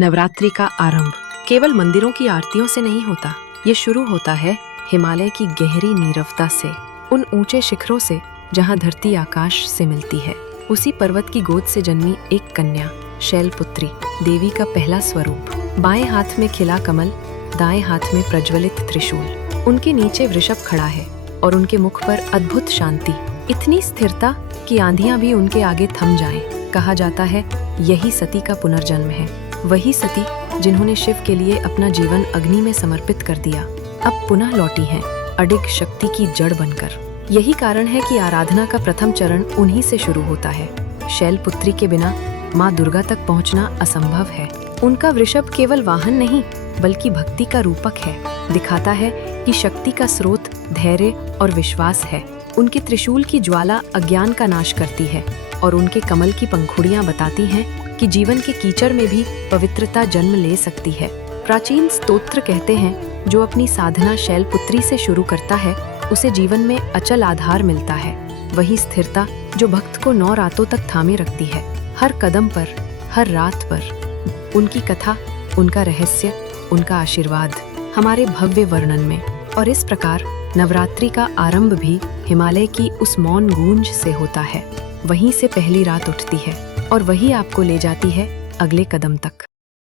नवरात्रि का आरंभ केवल मंदिरों की आरतियों से नहीं होता। ये शुरू होता है हिमालय की गहरी नीरवता से, उन ऊंचे शिखरों से जहां धरती आकाश से मिलती है। उसी पर्वत की गोद से जन्मी एक कन्या, शैलपुत्री, देवी का पहला स्वरूप। बाएं हाथ में खिला कमल, दाएं हाथ में प्रज्वलित त्रिशूल। उनके नीचे वृषभ खड़ा है और उनके मुख पर अद्भुत शांति, इतनी स्थिरता कि आंधियां भी उनके आगे थम जाएं। कहा जाता है यही सती का पुनर्जन्म है, वही सती जिन्होंने शिव के लिए अपना जीवन अग्नि में समर्पित कर दिया, अब पुनः लौटी हैं अडिग शक्ति की जड़ बनकर। यही कारण है कि आराधना का प्रथम चरण उन्हीं से शुरू होता है। शैलपुत्री के बिना माँ दुर्गा तक पहुँचना असंभव है। उनका वृषभ केवल वाहन नहीं बल्कि भक्ति का रूपक है, दिखाता है कि शक्ति का स्रोत धैर्य और विश्वास है। उनके त्रिशूल की ज्वाला अज्ञान का नाश करती है और उनके कमल की पंखुड़ियां बताती हैं कि जीवन के कीचड़ में भी पवित्रता जन्म ले सकती है। प्राचीन स्तोत्र कहते हैं जो अपनी साधना शैलपुत्री से शुरू करता है उसे जीवन में अचल आधार मिलता है। वही स्थिरता जो भक्त को 9 रातों तक थामे रखती है। हर कदम पर, हर रात पर उनकी कथा, उनका रहस्य, उनका आशीर्वाद हमारे भव्य वर्णन में। और इस प्रकार नवरात्रि का आरंभ भी हिमालय की उस मौन गूंज से होता है। वहीं से पहली रात उठती है और वही आपको ले जाती है अगले कदम तक।